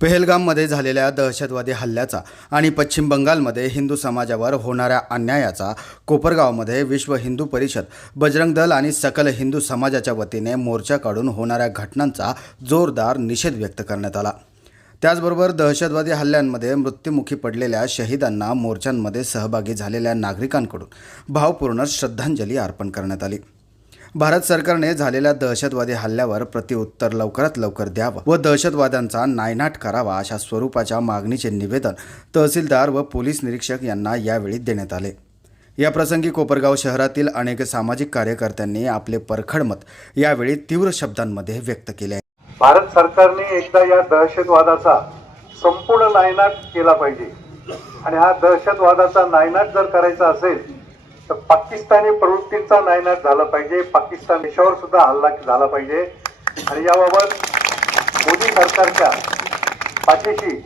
पेहलगाममध्ये झालेल्या दहशतवादी हल्ल्याचा आणि पश्चिम बंगालमध्ये हिंदू समाजावर होणाऱ्या अन्यायाचा कोपरगावमध्ये विश्व हिंदू परिषद बजरंग दल आणि सकल हिंदू समाजाच्या वतीने मोर्चा काढून होणाऱ्या घटनांचा जोरदार निषेध व्यक्त करण्यात आला. त्याचबरोबर दहशतवादी हल्ल्यांमध्ये मृत्युमुखी पडलेल्या शहीदांना मोर्चांमध्ये सहभागी झालेल्या नागरिकांकडून भावपूर्ण श्रद्धांजली अर्पण करण्यात आली. भारत सरकारने झालेल्या दहशतवादी हल्ल्यावर प्रतिउत्तर लवकरात लवकर द्यावं व दहशतवाद्यांचा नायनाट करावा अशा स्वरूपाच्या मागणीचे निवेदन तहसीलदार व पोलीस निरीक्षक यांना यावेळी देण्यात आले. या प्रसंगी कोपरगाव शहरातील अनेक सामाजिक कार्यकर्त्यांनी आपले परखड मत यावेळी तीव्र शब्दांमध्ये व्यक्त केले भारत सरकारने एकदा या दहशतवादाचा संपूर्ण नायनाट केला पाहिजे. आणि हा दहशतवादाचा नायनाट जर करायचा असेल तर पाकिस्तानी प्रवृत्तींचा नायनाट झाला पाहिजे. पाकिस्तान देशावर सुद्धा हल्ला झाला पाहिजे. आणि याबाबत मोदी सरकारच्या पाठीशी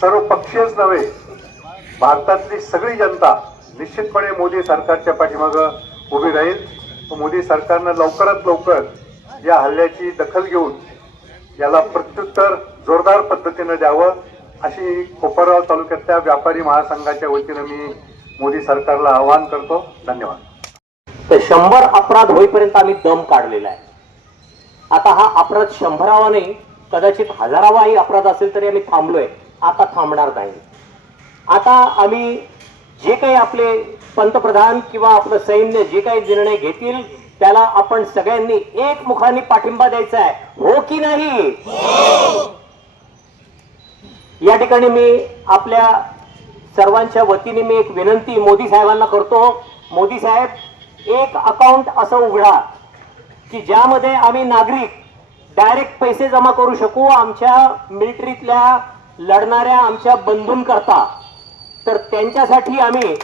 सर्व पक्षीयच नव्हे भारतातली सगळी जनता निश्चितपणे मोदी सरकारच्या पाठीमागं उभी राहील. मोदी सरकारनं लवकरात लवकर या हल्ल्याची दखल घेऊन याला प्रत्युत्तर जोरदार पद्धतीनं द्यावं अशी कोपरगाव तालुक्यातल्या व्यापारी महासंघाच्या वतीनं मी मोदी सरकारला आवाहन करतो. धन्यवाद. तर शंभर अपराध होईपर्यंत आम्ही दम काढलेला आहे. आता हा अपराध शंभरावा नाही कदाचित हजारावाही अपराध असेल तरी आम्ही थांबलोय. आता थांबणार नाही. आता आम्ही जे काही आपले पंतप्रधान किंवा आपलं सैन्य जे काही निर्णय घेतील त्याला आपण सगळ्यांनी एक मुखाने पाठिंबा द्यायचा आहे. हो की नाही? या ठिकाणी मी आपल्या सर्वांच्या वतीने मी एक विनंती मोदी साहेबांना करतो. मोदी साहेब एक अकाउंट असं उघडा की ज्यामध्ये आम्ही नागरिक डायरेक्ट पैसे जमा करू शकू आमच्या मिलिटरीतल्या लढणाऱ्या आमच्या बंधूंकरता. तर त्यांच्यासाठी आम्ही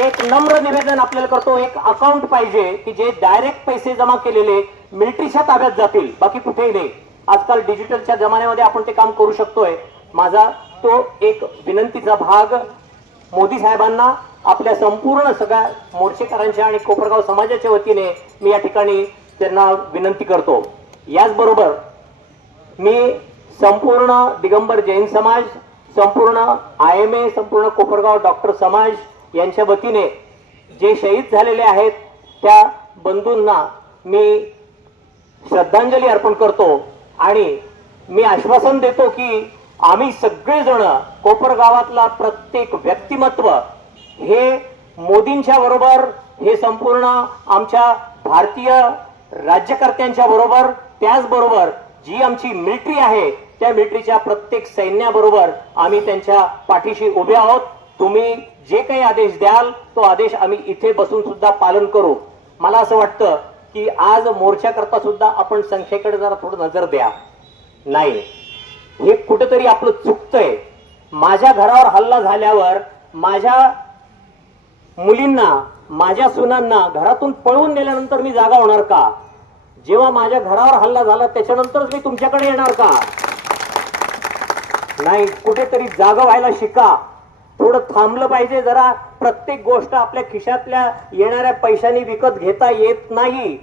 एक नम्र निवेदन आपल्याला करतो एक अकाउंट पाहिजे की जे डायरेक्ट पैसे जमा केलेले मिलिटरीच्या ताब्यात जातील बाकी कुठेही नाही. आजकाल डिजिटलच्या जमान्यामध्ये आपण ते काम करू शकतोय. माझा तो एक विनंतीचा भाग मोदी साहेबांना आपल्या संपूर्ण सगळ्या मोर्चेकरांच्या आणि कोपरगाव समाजाच्या वतीने मी या ठिकाणी त्यांना विनंती करतो. याचबरोबर मी संपूर्ण दिगंबर जैन समाज संपूर्ण आय एम ए संपूर्ण कोपरगाव डॉक्टर समाज यांच्या वतीने जे शहीद झालेले आहेत त्या बंधूंना मी श्रद्धांजली अर्पण करतो आणि मी आश्वासन देतो की आम्ही सगळेजण कोपर गावातला प्रत्येक व्यक्तिमत्व हे मोदींच्या बरोबर हे संपूर्ण आमच्या भारतीय राज्यकर्त्यांच्या बरोबर त्याचबरोबर जी आमची मिलिटरी आहे त्या मिलिटरीच्या प्रत्येक सैन्याबरोबर आम्ही त्यांच्या पाठीशी उभे आहोत. तुम्ही जे काही आदेश द्याल तो आदेश आम्ही इथे बसून सुद्धा पालन करू. मला असं वाटतं की आज मोर्चा करता सुद्धा आपण संख्येकडे जरा थोडं नजर द्या. नाही. हे कुठंतरी आपलं चुकतंय. माझ्या घरावर हल्ला झाल्यावर माझ्या मुलींना माझ्या सुनांना घरातून पळवून नेल्यानंतर मी जागा होणार का? जेव्हा माझ्या घरावर हल्ला झाला त्याच्यानंतरच मी तुमच्याकडे येणार का? नाही कुठेतरी जागा व्हायला शिका. थोडं थांबलं पाहिजे जरा. प्रत्येक गोष्ट आपल्या खिशातल्या येणाऱ्या पैशांनी विकत घेता येत नाही.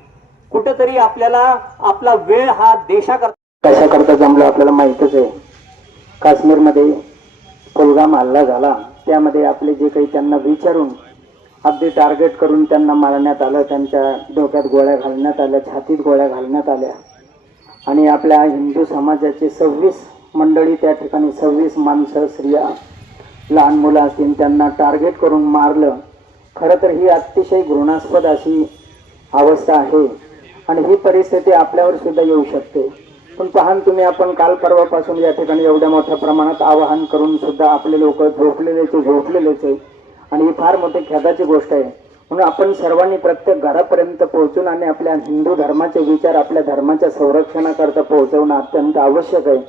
कुठेतरी आपल्याला आपला वेळ हा देशाकरता कशाकरता जमलं आपल्याला माहीतच आहे. काश्मीरमध्ये कुलगाम हल्ला झाला. त्यामध्ये आपले जे काही त्यांना विचारून अगदी टार्गेट करून त्यांना मारण्यात आलं त्यांच्या डोक्यात गोळ्या घालण्यात आल्या छातीत गोळ्या घालण्यात आल्या. आणि आपल्या हिंदू समाजाचे सव्वीस मंडळी त्या ठिकाणी सव्वीस माणसं स्त्रिया लहान मुलं असतील त्यांना टार्गेट करून मारलं. खरं तर ही अतिशय घृणास्पद अशी अवस्था आहे. आणि ही परिस्थिती आपल्यावर सुद्धा येऊ शकते. पण पहान तुम्ही आपण काल परवापासून या ठिकाणी एवढ्या मोठ्या प्रमाणात आवाहन करून सुद्धा आपले लोक झोपलेलेच झोपलेलेच. आहे आणि ही फार मोठी खेदाची गोष्ट आहे. म्हणून आपण सर्वांनी प्रत्येक घरापर्यंत पोहोचून आणि आपल्या हिंदू धर्माचे विचार आपल्या धर्माच्या संरक्षणाकरता पोहोचवणं अत्यंत आवश्यक आहे.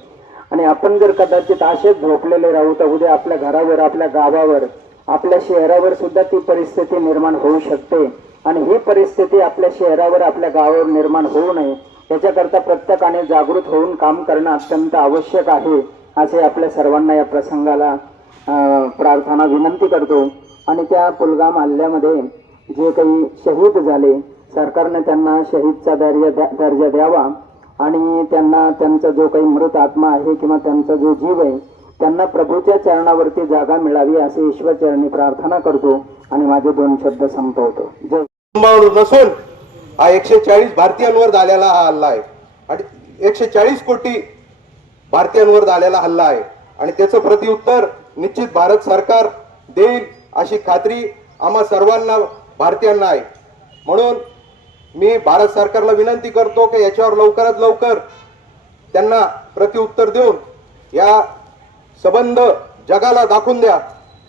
आणि आपण जर कदाचित असेच झोपलेले राहू तर उद्या आपल्या घरावर आपल्या गावावर आपल्या शहरावर सुद्धा ती परिस्थिती निर्माण होऊ शकते. आणि ही परिस्थिती आपल्या शहरावर आपल्या गावावर निर्माण होऊ नये. त्याच्याकरता प्रत्येकाने जागृत होऊन काम करणं अत्यंत आवश्यक आहे असे आपल्या सर्वांना या प्रसंगाला प्रार्थना विनंती करतो. आणि त्या पुलगाम हल्ल्यामध्ये जे काही शहीद झाले सरकारने त्यांना शहीदचा दर्जा द्या- दर्जा द्यावा. आणि त्यांना त्यांचा जो काही मृत आत्मा आहे किंवा त्यांचा जो जीव आहे त्यांना प्रभूच्या चरणावरती जागा मिळावी असे ईश्वरचरणी प्रार्थना करतो. आणि माझे दोन शब्द संपवतो. जय. नसून हा एकशे चाळीस भारतीयांवर झालेला हा हल्ला आहे. आणि एकशे चाळीस कोटी भारतीयांवर झालेला हल्ला आहे. आणि त्याचं प्रतिउत्तर निश्चित भारत सरकार देईल अशी खात्री आम्हा सर्वांना भारतीयांना आहे. म्हणून मी भारत सरकारला विनंती करतो की याच्यावर लवकरात लवकर त्यांना प्रतिउत्तर देऊन या संबंध जगाला दाखवून द्या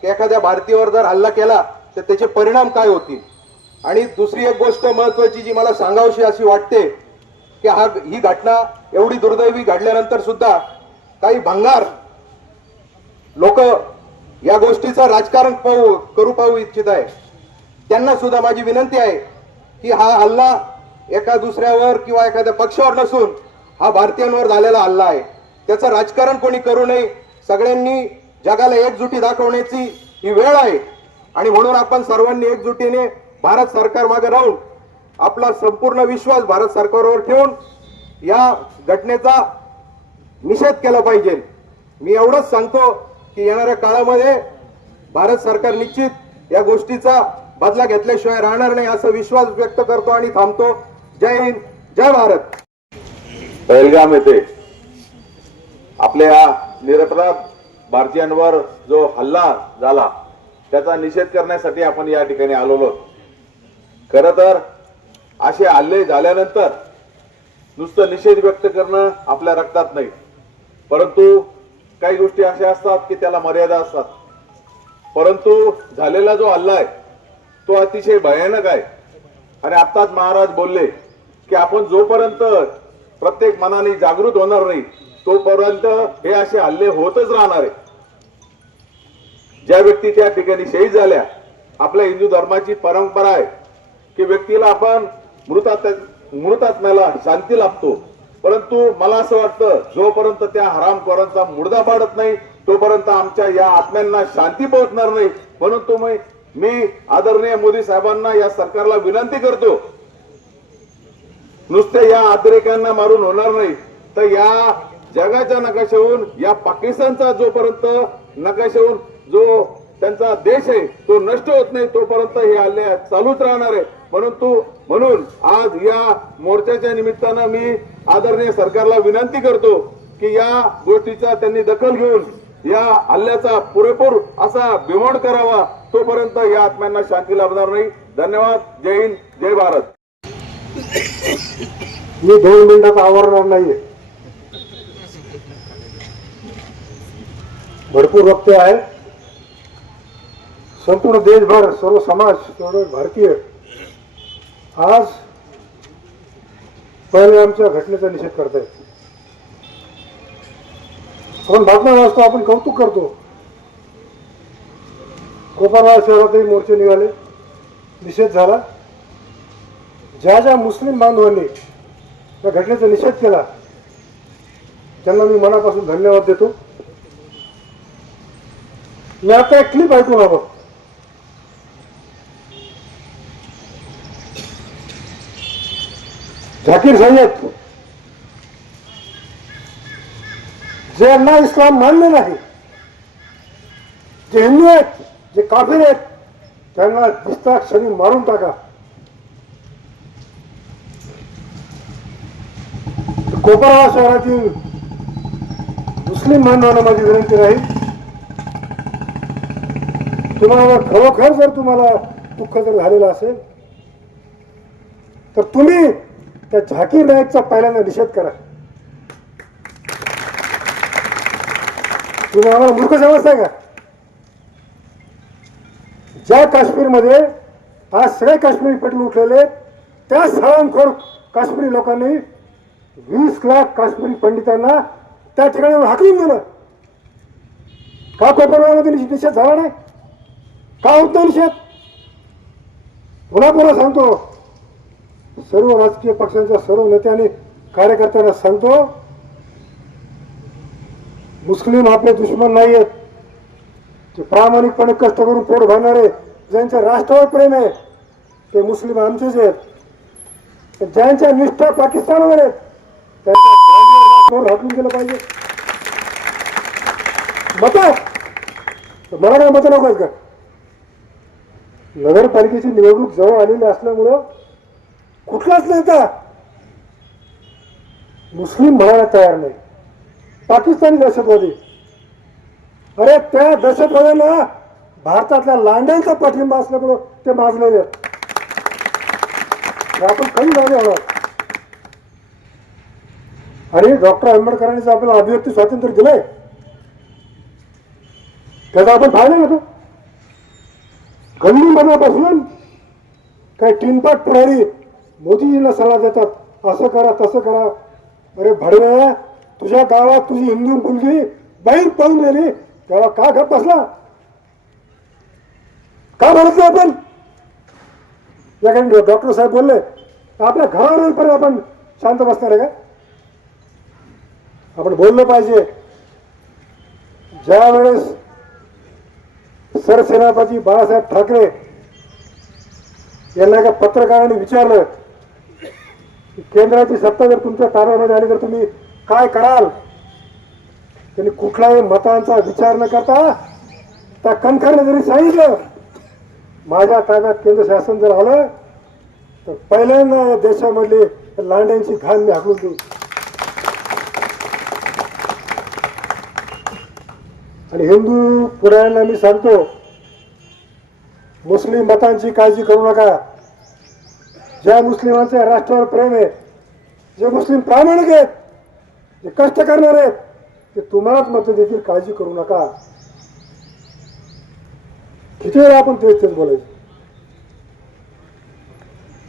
की एखाद्या भारतीयावर जर हल्ला केला तर त्याचे परिणाम काय होतील? आणि दुसरी एक गोष्ट महत्वाची जी मला सांगावशी अशी वाटते की हा ही घटना एवढी दुर्दैवी घडल्यानंतर सुद्धा काही भंगार लोक या गोष्टीचं राजकारण पाहू करू पाहू इच्छित आहे. त्यांना सुद्धा माझी विनंती आहे की हा हल्ला एका दुसऱ्यावर किंवा एखाद्या पक्षावर नसून हा भारतीयांवर झालेला हल्ला आहे. त्याचं राजकारण कोणी करू नये सगळ्यांनी जगाला एकजुटी दाखवण्याची ही वेळ आहे. आणि म्हणून आपण सर्वांनी एकजुटीने भारत सरकार मागे राहून आपला संपूर्ण विश्वास भारत सरकारवर ठेवून या घटनेचा निषेध केला पाहिजे. मी एवढंच सांगतो की येणाऱ्या काळामध्ये भारत सरकार निश्चित या गोष्टीचा बदला घेतल्याशिवाय राहणार नाही असा विश्वास व्यक्त करतो आणि थांबतो. जय हिंद जय भारत. पहलगाम येथे आपल्या निरपराध भारतीयांवर जो हल्ला झाला त्याचा निषेध करण्यासाठी आपण या ठिकाणी आलोलो खर तर असे हल्ले झाल्यानंतर नुसतं निषेध व्यक्त करणं आपल्या रक्तात नाही. परंतु काही गोष्टी अशा असतात की त्याला मर्यादा असतात. परंतु झालेला जो हल्ला आहे तो अतिशय भयानक आहे. आणि आत्ताच महाराज बोलले की आपण जोपर्यंत प्रत्येक मनाने जागृत होणार नाही तोपर्यंत हे असे हल्ले होतच राहणार आहे. ज्या व्यक्ती त्या ठिकाणी शहीद झाल्या आपल्या हिंदू धर्माची परंपरा आहे की व्यक्तीला आपण मृतात मृतात्म्याला शांती लाभतो. परंतु मला असं वाटतं जोपर्यंत त्या हरामखोरांचा मुडदा पाडत नाही तोपर्यंत आमच्या या आत्म्यांना शांती पोहोचणार नाही. म्हणून तुम्ही मी आदरणीय मोदी साहेबांना या सरकारला विनंती करतो नुसते या अतिरेक्यांना मारून होणार नाही. तर या जगाच्या नकाशाहून या पाकिस्तानचा जोपर्यंत नकाशाहून जो त्यांचा देश आहे तो नष्ट होत नाही तोपर्यंत हे हल्ले चालूच राहणार आहे. परंतु म्हणून आज या मोर्चाच्या निमित्तानं मी आदरणीय सरकारला विनंती करतो की या गोष्टीचा त्यांनी दखल घेऊन या हल्ल्याचा पुरेपूर असा बिमोड करावा तोपर्यंत या आत्म्यांना शांती लाभणार नाही. धन्यवाद. जय हिंद. जय भारत. मी दोन मिनिटात आवरणार नाहीये. भरपूर वक्ते आहे संपूर्ण देशभर सर्व समाज सर्व भारतीय आज पहिले आमच्या घटनेचा निषेध करतायत. आपण बातम्या वाचतो आपण कौतुक करतो. कोपरगाव शहरातही मोर्चे निघाले. निषेध झाला. ज्या ज्या मुस्लिम बांधवांनी त्या घटनेचा निषेध केला त्यांना मी मनापासून धन्यवाद देतो. मी आता एक क्लिप ऐकून हवं झाकीर सय्यद ज्यांना इस्लाम मान्य नाही जे हिंदू आहेत जे काफीर आहेत त्यांना दिसता क्षणी मारून टाका. कोपरगाव शहरातील मुस्लिम बांधवांना माझी विनंती राहील. तुम्हाला खरोखर जर तुम्हाला दुःख जर झालेलं असेल तर तुम्ही त्या झाकीर नाईकचा पहिल्यांदा निषेध करा. तुम्ही आम्हाला मूर्ख समजताय का? ज्या काश्मीरमध्ये आज सगळे काश्मीरी पेटून उठलेले त्या सळांखोर काश्मीरी लोकांनी वीस लाख काश्मीरी पंडितांना त्या ठिकाणी हाकलून दिलं. का कोपरवामध्ये निषेध झाला नाही? का होत नाही निषेध? पुन्हा पुन्हा सांगतो सर्व राजकीय पक्षांच्या सर्व नेत्यांनी कार्यकर्त्यांना सांगतो मुस्लिम आपले दुश्मन नाही आहेत ते प्रामाणिकपणे कष्ट करून पोट भरणारे ज्यांच्या राष्ट्रावर प्रेम आहे ते मुस्लिम आमचेच आहेत. ज्यांच्या निष्ठा पाकिस्तानवर आहेत त्यांच्या हटवून गेलं पाहिजे. मत? मला काय मत नको का? नगरपालिकेची निवडणूक जवळ आलेली असल्यामुळं कुठलाच नेता मुस्लिम म्हणायला तयार नाही. पाकिस्तानी दहशतवादी. अरे त्या दहशतवाद्यांना भारतातल्या लांड्यांचा पाठिंबा असल्यामुळं ते माजलेले आपण कमी झाले आहोत. अरे डॉक्टर आंबेडकरांनी जर आपल्याला अभिव्यक्ती स्वातंत्र्य दिलंय. त्याचा आपण फायदा घेतो. गल्ली मनापासून काही टिनपाट पुढारी मोदीजींना सल्ला देतात असं करा तसं करा. अरे भडव्या तुझ्या गावात तुझी हिंदू मुलगी बाहेर पळून गेली तेव्हा का गप बसला? का म्हणत नाही आपण? या कारण डॉक्टर साहेब बोलले आपल्या घरावर येईपर्यंत आपण. शांत बसणार आहे का? आपण बोललं पाहिजे. ज्या वेळेस सरसेनापती बाळासाहेब ठाकरे यांना एका पत्रकाराने विचारलं केंद्राची सत्ता जर तुमच्या ताब्यामध्ये आली तर तुम्ही काय कराल? त्यांनी कुठलाही मतांचा विचार न करता त्या कणखरने जरी सांगितलं माझ्या ताब्यात केंद्र शासन जर आलं तर पहिल्यांदा या देशामधली लांड्यांची घाण मी हाकून देऊ. आणि हिंदू पुराणांना मी सांगतो मुस्लिम मतांची काळजी करू नका. ज्या मुस्लिमांच्या राष्ट्रावर प्रेम आहे. जे मुस्लिम प्रामाणिक आहेत जे कष्ट करणार आहेत ते तुम्हालाच मत देतील काळजी करू नका. किती वेळा आपण तेच तेच बोलायचं?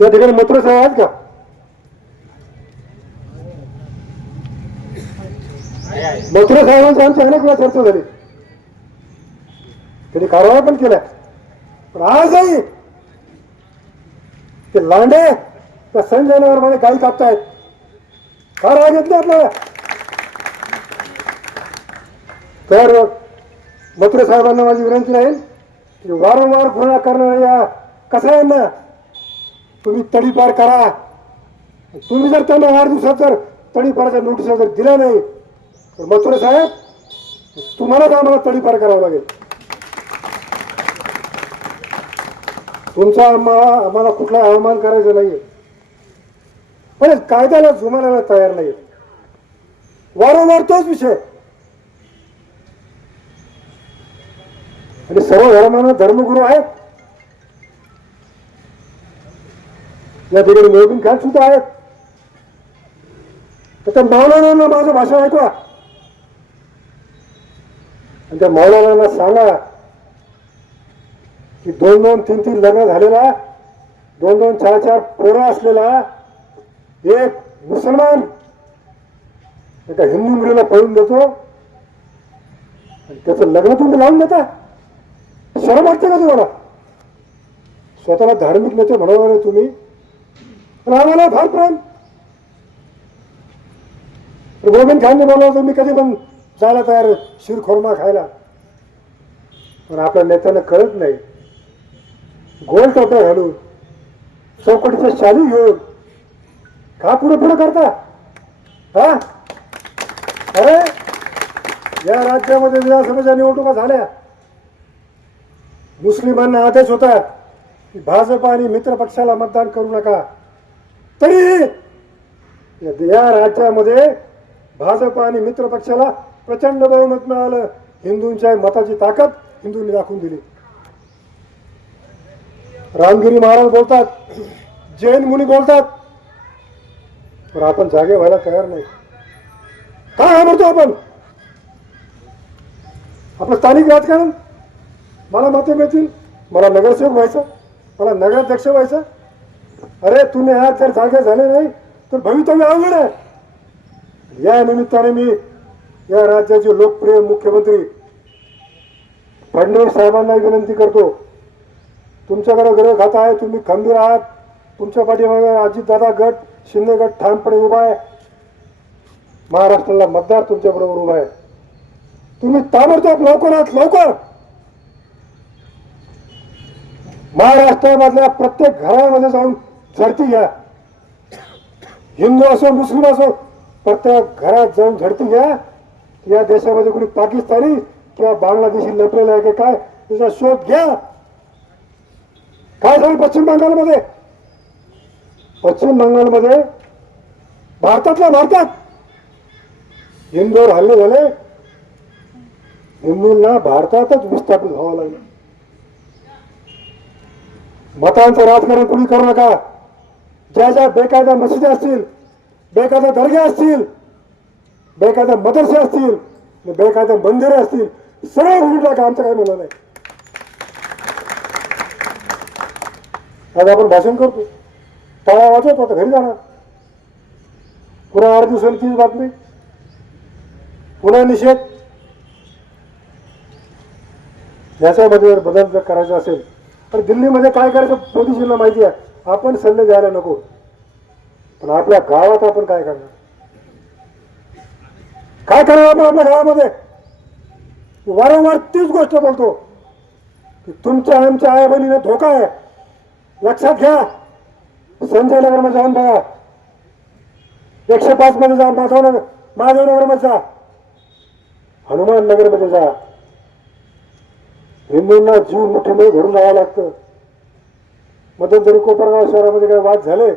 या ठिकाणी मत्र साहेब आहेत का? मथुरा साहेबांची आमची अनेक वेळा चर्चा झाली. त्यांनी कारवाया पण केल्या. पण आजही ते लांडे त्या संजय नगरमध्ये गाई कापतायत. का राग येत नाही आपल्याला? तर मथुरे साहेबांना माझी विनंती राहील की वारंवार गुन्हा करणाऱ्या या कसायांना तुम्ही तडीपार करा. तुम्ही जर त्यांना आठ दिवसात जर तडीपाराच्या नोटिसा जर दिला नाही तर मथुरे साहेब तुम्हालाच आम्हाला तडीपार करावं लागेल. तुमचा आम्हाला आम्हाला कुठला अवमान करायचा नाहीये. पण कायद्याला जुमानायला तयार नाही वारंवार तोच विषय. आणि सर्व धर्मांना धर्मगुरू आहेत. या ठिकाणी मोदीन खान सुद्धा आहेत. तर त्या मौलानांना माझं भाषण ऐकवा. आणि त्या मौलाना सांगा की दोन दोन तीन तीन लग्न झालेला दोन दोन चार चार पोरं असलेला एक मुसलमान एका हिंदू मुलीला पळून देतो. आणि त्याचं लग्न तुम्ही लावून देता. शरम वाटते का तुम्हाला? स्वतःला धार्मिक नेते म्हणवणारे तुम्ही. पण आम्हाला फार प्रेम. गोविंद खानने बोलवलं तुम्ही कधी पण जायला तयार शिरखोरमा खायला. पण आपल्या नेत्यांना कळत नाही. गोल टोप्या घालून चौकटीचे शाली घेऊन का पुढे पुढे करता? हा? अरे या राज्यामध्ये विधानसभेच्या निवडणुका झाल्या. मुस्लिमांना आदेश होता की भाजप आणि मित्र पक्षाला मतदान करू नका. तरी या राज्यामध्ये भाजप आणि मित्र पक्षाला प्रचंड बहुमत मिळालं. हिंदूंच्या मताची ताकद हिंदूंनी दाखवून दिली. रामगिरी महाराज बोलतात जैन मुनी बोलतात पण आपण जागे व्हायला तयार नाही. काय घाबरतो आपण? आपलं स्थानिक राजकारण? मला मते मिळतील? मला नगरसेवक व्हायचं? मला नगराध्यक्ष व्हायचं? अरे तुम्ही आज जर जागे झाले नाही तर भवितव्य अवघड आहे. या निमित्ताने मी या राज्याचे लोकप्रिय मुख्यमंत्री फडणवीस साहेबांना विनंती करतो. तुमच्याकडे गृह खाता आहे तुम्ही खंबीर आहात. तुमच्या पाठीमागे अजितदादा गट शिंदे गट ठामपणे उभा आहे. महाराष्ट्राला मतदार तुमच्या बरोबर उभा आहे. तुम्ही ताबडतोब लवकरात लवकर! महाराष्ट्रामधल्या प्रत्येक घरामध्ये जाऊन झडती घ्या. हिंदू असो मुस्लिम असो प्रत्येक घरात जाऊन झडती घ्या. या देशामध्ये कुणी पाकिस्तानी किंवा बांगलादेशी लपलेला आहे की काय त्याचा शोध घ्या. काय झालं पश्चिम बंगालमध्ये? पश्चिम बंगालमध्ये भारतातल्या भारतात! हिंदूवर हल्ले झाले. हिंदूंना भारतातच विस्थापित व्हावं लागलं. मतांचं राजकारण कोणी करू नका. ज्या ज्या बेकायदा मशिदी असतील बेकायदा दर्गे असतील बेकायदा मदरसे असतील बेकायदा मंदिरे असतील सगळं उघडून टाका आमचं काय म्हणणं नाही. आज आपण भाषण करतो टाळा वाजवतो आता घरी जाणार. पुन्हा आठ दिवसांनी तीच बातमी. पुन्हा निषेध. याच्यामध्ये जर बदल जर करायचा असेल तर दिल्लीमध्ये काय करायचं मोदीजींना माहिती आहे. आपण सल्ले द्यायला नको. पण आपल्या गावात आपण काय करणार? काय करणार आपण आपल्या गावामध्ये? वारंवार तीच गोष्ट बोलतो. की तुमच्या आमच्या आई बहिणीने धोका आहे. लक्षात घ्या. संजय नगरमध्ये जाऊन बघा. एकशे पाच मध्ये जा माधवनगर माधवनगरमध्ये जा. हनुमान नगरमध्ये जा. हिंदूंना जीव मुठीमध्ये घडून राहावं लागतं. मध्यंतरी कोपरगाव शहरामध्ये काही वाद झाले?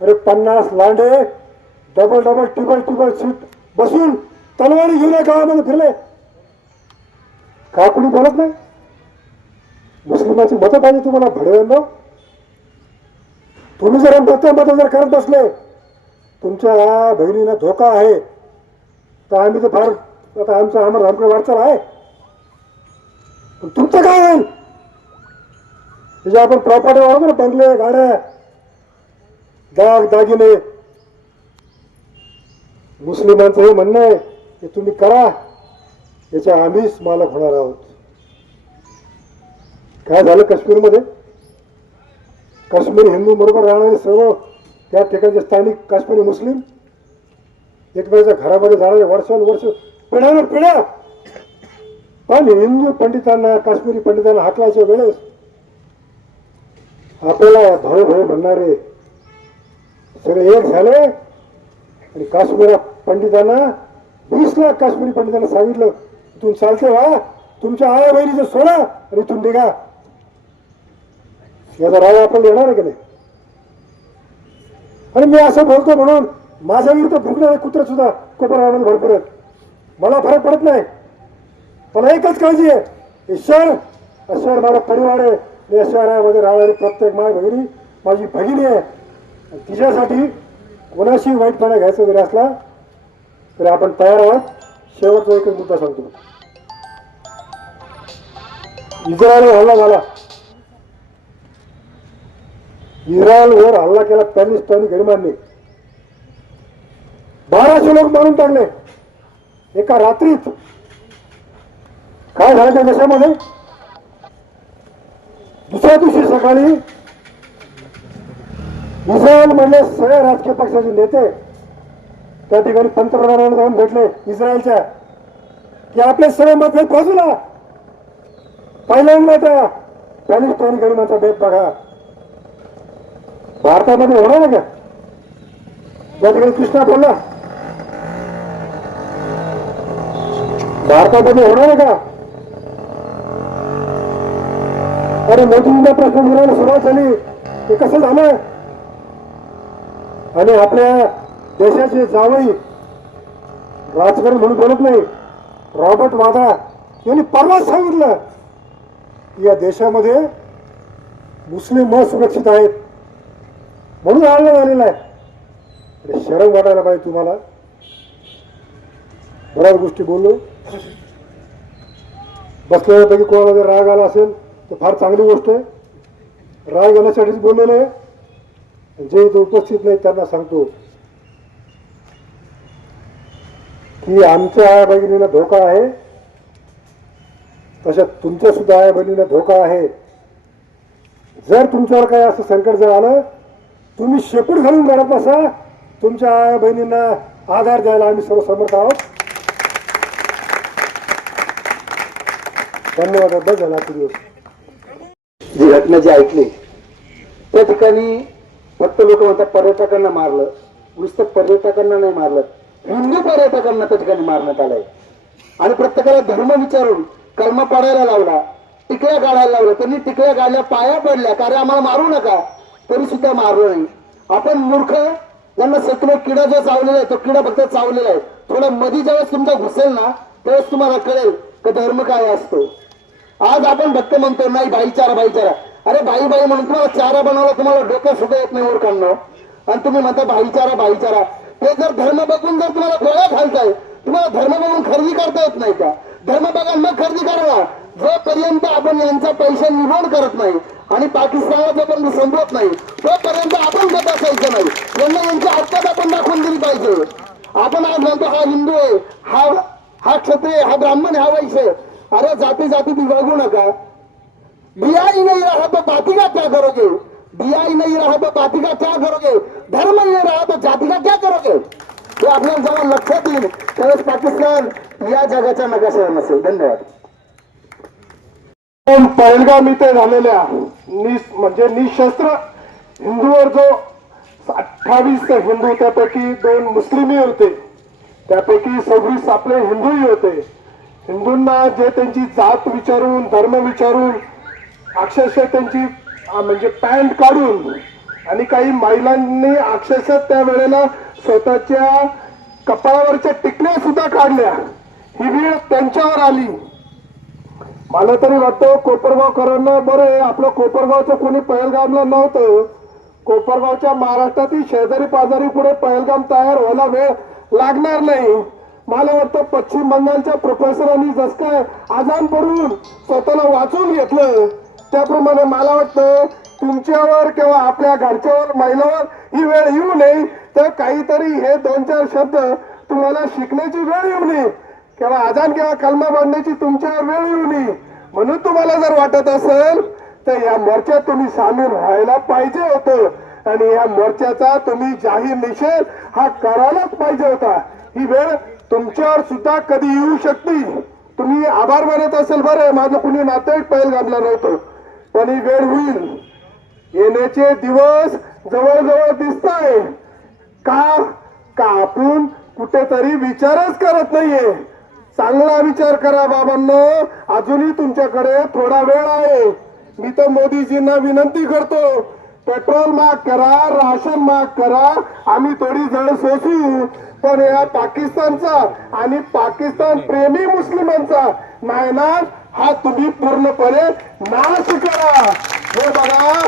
अरे पन्नास Lande double double triple triple seat बसून तलवारी घेऊन गावामध्ये फिरले. का कुणी बोलत नाही? मुस्लिमाची मतं पाहिजे तुम्हाला भडव्यांना तुम्ही जर मतं मतं जर करत बसले तुमच्या बहिणीला धोका आहे. तर आम्ही तर फार आता आमचं आम्हाला आमकडे वाटचाल आहे. पण तुमचं काय आहे? म्हणजे आपण प्रॉपर्टी वाढवतो ना बंगले गाड्या दाग दागिने. मुस्लिमांचं हे म्हणणं आहे की तुम्ही करा. याच्या आम्हीच मालक होणार आहोत. काय झालं काश्मीरमध्ये? काश्मीर हिंदू बरोबर राहणारे सर्व त्या ठिकाणचे स्थानिक काश्मीरी मुस्लिम एकमेकाच्या घरामध्ये जाणारे वर्षानुवर्ष पिढ्यानं पिढ्या पण हिंदू पंडितांना काश्मीरी पंडितांना हाकलायच्या वेळेस आपल्याला भाऊ भाऊ म्हणणारे सगळे एक झाले आणि काश्मीर पंडितांना वीस लाख काश्मीरी पंडितांना सांगितलं इथून चालते वा तुमच्या आया बहिणीचं सोडा आणि इथून निघा. याचा राग आपण येणार आहे की नाही? आणि मी असं बोलतो म्हणून माझ्या विरुद्ध भुकणारे कुत्रे सुद्धा कोपरामध्ये भरपूर आहेत मला फरक पडत नाही. पण एकच काळजी आहे ईश्वर ईश्वर माझा परिवार आहे आणि या शहरामध्ये राहणारी प्रत्येक माय भगिनी माझी भगिनी आहे. तिच्यासाठी कोणाशी वाईटपणा घ्यायचा जरी असला तरी आपण तयार आहोत. शेवटचा एकच मुद्दा सांगतो. इस्रायलवर हल्ला झाला. इस्रायलवर हल्ला केला पॅलेस्टाईनी गरिबांनी. बाराशे लोक मारून टाकले. एका रात्रीत. काय झालं त्या देशामध्ये? दुसऱ्या दिवशी सकाळी इस्रायल मधले सगळे राजकीय पक्षाचे नेते त्या ठिकाणी पंतप्रधानांना जाऊन भेटले इस्रायलच्या. की आपले सर्व मतभेद बाजूला. पहिल्यांदा त्या पॅलिस्टाईन गरिबांचा भेद बघा. भारतामध्ये होणार आहे का? त्या ठिकाणी कृष्णा बोलला भारतामध्ये होणार आहे का? अरे मोदींना प्रश्न निर्माण सुरुवात झाली. ते कसं झालं? आणि आपल्या देशाचे जावई राजकारण म्हणून बोलत नाही. रॉबर्ट वाद्रा यांनी परवाच सांगितलं या देशामध्ये मुस्लिम असुरक्षित आहेत. म्हणून आणलं झालेलं आहे अरे शरम वाटायला पाहिजे तुम्हाला. बऱ्याच गोष्टी बोललो. बसलेल्यापैकी कोणाला जर राग आला असेल तर फार चांगली गोष्ट आहे. राग आल्यासाठीच बोललेलं आहे जे इथं उपस्थित नाही त्यांना सांगतो. की आमच्या आया बहिणीला धोका आहे. तशा तुमच्या सुद्धा आया बहिणीला धोका आहे. जर तुमच्यावर काय असं संकट जर आलं तुम्ही शेपूट घालून घरात बसा. तुमच्या आया बहिणींना आधार द्यायला आम्ही सर्व समर्थ आहोत. धन्यवाद बस झाला जी घटना जी ऐकली त्या ठिकाणी फक्त लोक म्हणतात पर्यटकांना मारलं. नुसतं पर्यटकांना नाही मारलं हिंदू पर्यटकांना त्या ठिकाणी मारण्यात आलंय. आणि प्रत्येकाला धर्म विचारून कर्म पाडायला लावला टिकल्या काढायला लावलं त्यांनी टिकल्या काढल्या पाया पडल्या कारण आम्हाला मारू नका. तरी सुद्धा मारलो नाही. आपण मूर्ख ज्यांना सत्व किडा जो चावलेला आहे तो किडा फक्त चावलेला आहे. थोडा मधी ज्यावेळेस तुमचा घुसेल ना त्यावेळेस तुम्हाला कळेल की धर्म काय असतो. आज आपण भक्त म्हणतो नाही भाईचारा भाईचारा. अरे भाई भाई म्हणून तुम्हाला चारा बनवला तुम्हाला डोकं सुद्धा येत नाही ओरकांना आणि तुम्ही म्हणता भाईचारा भाईचारा. ते जर धर्म बघून जर तुम्हाला गोळ्या घालताय तुम्हाला धर्म बघून खरेदी करता येत नाही का? धर्म बघा मग खरेदी करा जोपर्यंत आपण यांचा पैसा निर्माण करत नाही आणि पाकिस्तानला जोपर्यंत संपवत नाही. तोपर्यंत आपण गत असायचं नाही. त्यांना यांची आत्ताच आपण दाखवून दिली पाहिजे. आपण आज म्हणतो हा हिंदू आहे हा हा क्षत्रिय हा ब्राह्मण हा वैश्य अरे जाती जाती विभागू नका. दिया ही नहीं रहा तो बाती का क्या करोगे दिया ही नहीं रहा तो बाती का क्या करोगे धर्म ही नहीं रहा तो जाती का क्या करोगे हे आपल्याला जेव्हा लक्षात येईल त्यावेळेस पाकिस्तान या जगाच्या नकाशावर नसेल. धन्यवाद. पहलगाम इथे झालेल्या निस म्हणजे निशस्त्र हिंदूवर जो अठ्ठावीस हिंदू त्यापैकी दोन मुस्लिमही होते त्यापैकी सव्वीस आपले हिंदूही होते. हिंदूंना जे त्यांची जात विचारून धर्म विचारून अक्षरशः त्यांची म्हणजे पॅन्ट काढून आणि काही महिलांनी अक्षरशः त्या वेळेला स्वतःच्या कपाळावरच्या टिकण्या सुद्धा काढल्या. ही वेळ त्यांच्यावर आली. मला तरी वाटतं कोपरगावकरांना बरं आहे. आपलं कोपरगावचं कोणी पहलगामला नव्हतं. कोपरगावच्या महाराष्ट्रातील शेजारी पाजारी पुढे पहलगाम तयार व्हायला वेळ लागणार नाही. मला वाटतं पश्चिम बंगालच्या प्रोफेसरांनी जस काय आजान पडून स्वतःला वाचून घेतलं त्याप्रमाणे मला वाटतं तुमच्यावर किंवा आपल्या घरच्यावर महिलावर ही वेळ येऊ नये. तर काहीतरी हे दोन चार शब्द तुम्हाला शिकण्याची वेळ येऊ नये. किंवा आजान किंवा कलमा बांधण्याची तुमच्यावर वेळ येऊ नये. म्हणून तुम्हाला जर वाटत असेल तर या मोर्चात तुम्ही सामील व्हायला पाहिजे होतं. आणि या मोर्चाचा तुम्ही जाहीर निषेध हा करायलाच पाहिजे होता. ही वेळ तुमच्यावर सुद्धा कधी येऊ शकते. तुम्ही आभार मानत असेल बरं. माझं कुणी नातेवाईक घातला नव्हतं. पण ही वेळ होईल. येण्याचे दिवस जवळजवळ दिसत आहे का? का आपण कुठेतरी विचारच करत नाहीये? चांगला विचार करा बाबांनो. अजूनही तुमच्याकडे थोडा वेळ आहे. मी तर मोदीजींना विनंती करतो पेट्रोल माग करा राशन माग करा आम्ही थोडी जळ सोसू. पण या पाकिस्तानचा आणि पाकिस्तान प्रेमी मुस्लिमांचा नायनाट हा तुम्ही पूर्णपणे नाश करा. हे बघा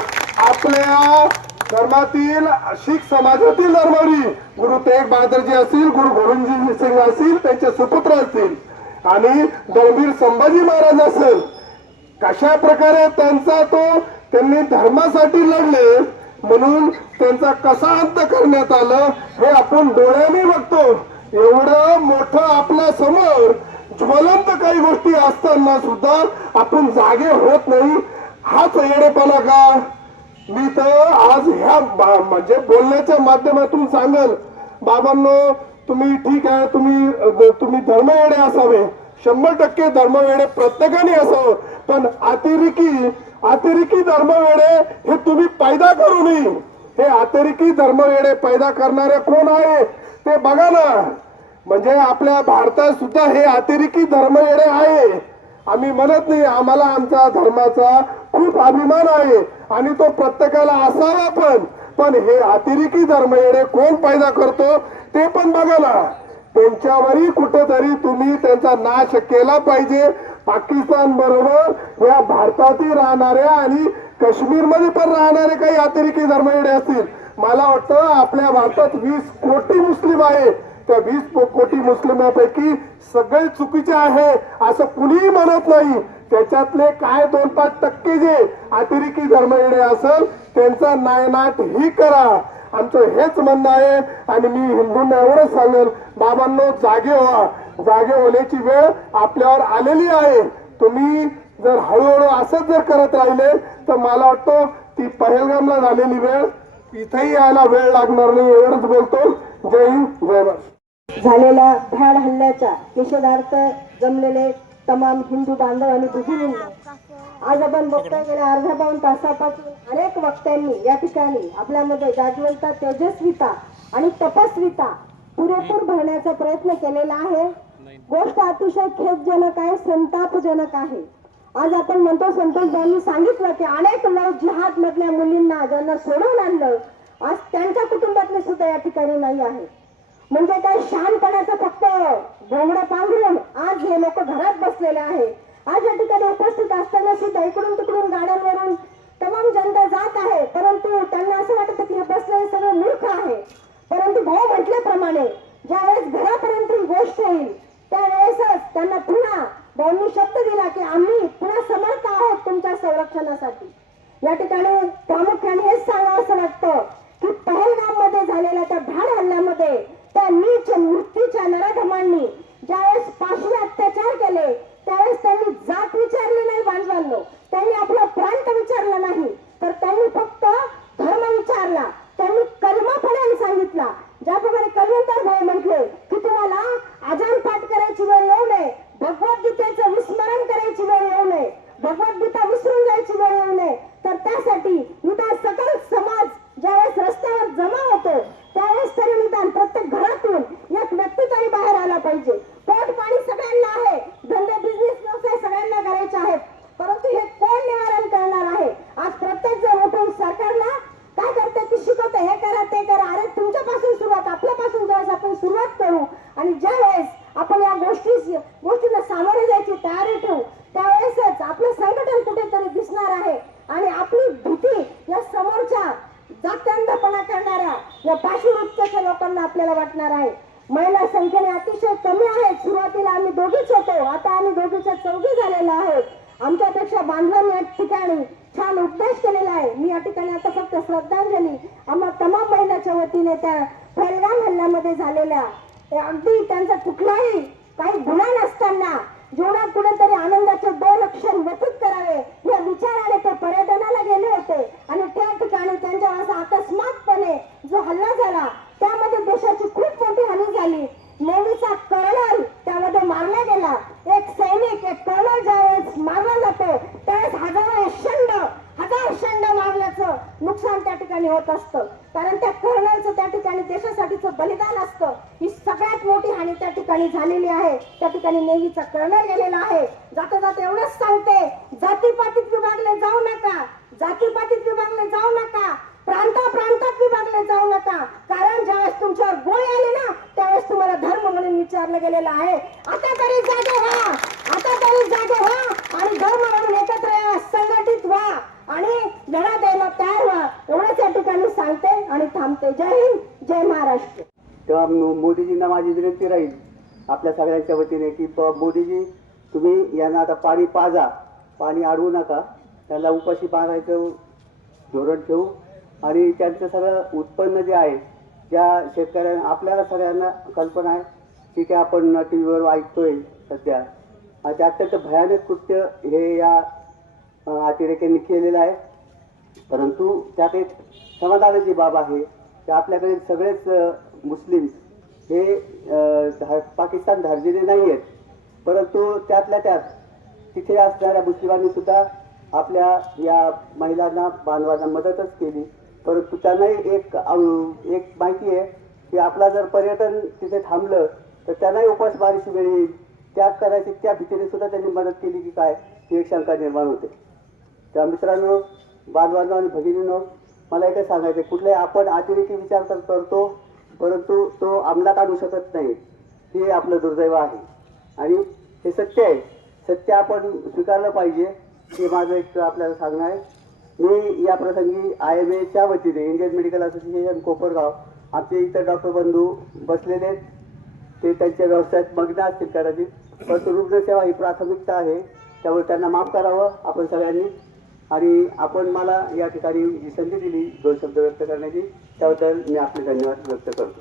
आपल्या धर्मातील शीख समाजातील धर्मवी गुरु तेग बहादरजी असतील गुरु गोविंदजी सिंग असतील त्यांचे सुपुत्र असतील. आणि दळवीर संभाजी महाराज असेल. कशा प्रकारे त्यांचा तो त्यांनी धर्मासाठी लढले म्हणून त्यांचा कसा अंत करण्यात आलं हे आपण डोळ्याने बघतो. एवढं मोठं आपल्यासमोर ज्वलंत काही गोष्टी असताना सुद्धा आपण जागे होत नाही. हाच येडेपणा का? मी तर आज ह्या म्हणजे बोलण्याच्या माध्यमातून सांगेल. बाबांनो तुम्ही ठीक आहे तुम्ही तुम्ही धर्मवेडे असावे. शंभर टक्के धर्मवेडे प्रत्येकाने असावं. पण अतिरेकी अतिरेकी धर्मवेडे हे तुम्ही पैदा करू नये हे अतिरेकी धर्मवेडे पैदा करणारे कोण आहे ते बघा ना. म्हणजे आपल्या भारतात सुद्धा हे अतिरेकी धर्मवेडे आहे. आम्ही म्हणत नाही आम्हाला आमच्या धर्माचा खूप अभिमान आहे. आणि तो प्रत्येकाला असावा पण. पण हे अतिरेकी धर्म येणे कोण पैदा करतो? ते पण बघा ना. त्यांच्यावरही कुठेतरी तुम्ही त्यांचा नाश केला पाहिजे. पाकिस्तान बरोबर या भारतातील राहणाऱ्या आणि काश्मीरमध्ये पण राहणारे काही अतिरेकी धर्मवेडे असतील. मला वाटतं आपल्या भारतात वीस कोटी मुस्लिम आहे. त्या वीस कोटी मुस्लिमांपैकी सगळे चुकीचे आहे असं कुणीही म्हणत नाही. त्याच्यातले काय दोन पाच टक्के जे अतिरेकी धर्म येणे असेल त्यांचा नायनाट ही करा. आमचं हेच म्हणणं आहे आणि मी हिंदूंना एवढंच सांगेल बाबांनो जागे व्हा. जागे होण्याची वेळ आपल्यावर आलेली आहे. तुम्ही जर हळूहळू असंच जर करत राहिले तर मला वाटतं ती पहलगामला झालेली वेळ इथेही यायला वेळ लागणार नाही एवढंच बोलतो. जय हिंद जय महाराष्ट्र. झालेल्या भ्याड हल्ल्याच्या निषेधार्थ जमलेले तमाम हिंदू बांधव आणि भगिनींना आज आपण बघतोय गेल्या अर्ध्या पाऊन तासापासून अनेक वक्त्यांनी या ठिकाणी आपल्यामध्ये जागवंत तेजस्विता आणि तपस्विता पुरेपूर भरण्याचा प्रयत्न केलेला आहे. गोष्ट अतिशय खेदजनक आहे संतापजनक आहे. आज आपण म्हणतो संतोषबाईंनी सांगितलं की अनेक लोक जिहाद मधल्या मुलींना ज्यांना सोडवून आणलं आज त्यांच्या कुटुंबातले सुद्धा या ठिकाणी नाही आहे. म्हणजे काय शहाणपणाचं फक्त घोंगडं पांघरून आज हे लोक घरात बसलेले आहे. आज या ठिकाणी उपस्थित असताना सुद्धा इकडून तिकडून गाड्यांवरून तमाम जनता जात आहे. परंतु त्यांना असं वाटत की हे बसलेले सगळे मूर्ख आहे. परंतु भाऊ म्हटल्याप्रमाणे ज्यावेळेस घरापर्यंत ही गोष्ट येईल त्यावेळेसच त्यांना पुन्हा भाऊंनी शब्द दिला की आम्ही पुन्हा समर्थ आहोत तुमच्या संरक्षणासाठी. या ठिकाणी प्रामुख्याने हेच सांगावं असं वाटतं की पहलगाममध्ये झालेल्या त्या भ्याड हल्ल्यामध्ये त्या नीच मृत्यूच्या नराधमांनी ज्यावेळेस पाशवी अत्याचार केले त्यावेळेस त्यांनी जात विचारली नाही बांधवांनो त्यांनी आपला प्रांत विचारला नाही तर त्यांनी फक्त धर्म विचारला त्यांनी कलमा पडायला सांगितला ज्याप्रमाणे कलवंतर भाऊ म्हटले की तुम्हाला अजान पाठ करायची वेळ येऊ नये भगवद्गीतेचं विस्मरण करायची वेळ येऊ नये भगवद्गीता विसरून जायची वेळ येऊ नये तर त्यासाठी निदान सकल समाज ज्यावेळेस रस्त्यावर जमा होतो त्यावेळेस तरी निदान प्रत्येक घरातून एक व्यक्ती तरी बाहेर आला पाहिजे पोट पाणी सगळ्यांना आहे धंदे बिझनेस व्यवसाय सगळ्यांना करायचे आहेत परंतु हे कोण निवारण करणार आहे आज प्रत्येक जण उठून सरकारला काय करते की शिकवते हे करा ते करा अरे तुमच्यापासून सुरुवात आपल्यापासून ज्यावेळेस आपण सुरुवात करू आणि ज्या वेळेस आपण या गोष्टी गोष्टीला सामोरे जायची तयारी ठेवू त्यावेळेसच आपलं संघटन कुठेतरी दिसणार आहे आणि आपली भीती या समोरच्या जात्यांधपणा करणाऱ्या या पाशुवृत्तीच्या लोकांना आपल्याला वाटणार आहे. महिला संख्येने अतिशय कमी आहेत. सुरुवातीला आम्ही दोघीच होतो. आता आम्ही दोघीच्या चौघी झालेलो आहोत. आमच्यापेक्षा बांधवांनी या ठिकाणी छान उपदेश केलेला आहे. मी या ठिकाणी आता फक्त श्रद्धांजली आम्हा तमाम महिलाच्या वतीने त्या फैलगाम हल्ल्यामध्ये झालेल्या. अगदी त्यांचा कुठलाही काही गुन्हा नसताना जीवनात कुठेतरी आनंदाचे दोन अक्षर व्यतीत करावे या विचाराने ते पर्यटनाला गेले होते. आणि त्या ठिकाणी त्यांच्यावर असा अकस्मातपणे जो हल्ला झाला त्यामध्ये देशाची खूप मोठी हानी झाली. नेव्हीचा कर्नल त्यामध्ये मारला गेला. एक सैनिक एक कर्नल ज्यावेळेस मारला जातो त्यावेळेस हजारो शंड हजार शंड मारल्याचं नुकसान त्या ठिकाणी होत असतं. कारण त्या कर्नलचं त्या ठिकाणी देशासाठीचं बलिदान असतं. ही सगळ्यात मोठी हानी त्या ठिकाणी झालेली आहे. त्या ठिकाणी नेव्हीचा कर्नल गेलेला आहे. जाता जाता एवढंच सांगते जातीपातीत विभागले जाऊ नका जातीपातीत विभागले जाऊ नका प्रांता प्रांतात विभागले जाऊ नका कारण ज्यावेळेस तुमच्यावर गोळी आली ना त्यावेळेस तुम्हाला धर्म म्हणून विचारलं गेलेलं आहे. आता तरी जागे व्हा. आता तरी जागे व्हा आणि धर्म म्हणून एकत्र या संघटित व्हा आणि लढा द्यायला तयार व्हा. एवढंच या ठिकाणी सांगते आणि थांबते. जय हिंद जय महाराष्ट्र. तेव्हा मोदीजींना माझी विनंती राहील. आपल्या सगळ्यांच्या वतीने की मोदीजी तुम्ही यांना आता पाणी पाजा. पाणी अडवू नका. त्यांना उपाशी पाहायचं धोरण ठेवू. आणि त्यांचं सगळं उत्पन्न जे आहे ज्या शेतकऱ्यांना आपल्याला सगळ्यांना कल्पना आहे की काय आपण टी व्हीवर ऐकतोय सध्या. आणि अत्यंत भयानक कृत्य हे या अतिरेक्यांनी केलेलं आहे. परंतु त्यात एक समाधानाची बाब आहे की आपल्याकडे सगळेच मुस्लिम्स मुस्लिम हे धा- पाकिस्तान धार्जिणे नाही आहेत. परंतु त्यातल्या त्यात तिथे असणाऱ्या मुस्लिमांनी सुद्धा आपल्या या महिलांना बांधवांना मदतच केली. परंतु त्यांनाही एक एक माहिती आहे की आपला जर पर्यटन तिथे थांबलं तर त्यांनाही उपासमारीची वेळ येईल त्याग करायची त्या भीतीने सुद्धा त्यांनी मदत केली की काय? ही एक शंका निर्माण होते. त्या मित्रांनो बांधवांनो आणि भगिनींनो मला एकच सांगायचं आहे, कुठलाही आपण अतिरेकी विचार तर करतो परंतु तो अंमलात आणू शकत नाही. हे आपलं दुर्दैव आहे. आणि हे सत्य आहे. सत्य आपण स्वीकारलं पाहिजे हे माझं एक आपल्याला सांगणं आहे. मी या प्रसंगी आय एम एच्या वतीने इंडियन मेडिकल असोसिएशन कोपरगाव आमचे इतर डॉक्टर बंधू बसलेले आहेत. ते त्यांच्या व्यवसायात मग्न असतील कदाचित परंतु रुग्णसेवा ही प्राथमिकता आहे. त्यामुळे त्यांना माफ करावं आपण सगळ्यांनी. आणि आपण मला या ठिकाणी जी संधी दिली दोन शब्द व्यक्त करण्याची त्याबद्दल मी आपले धन्यवाद व्यक्त करतो.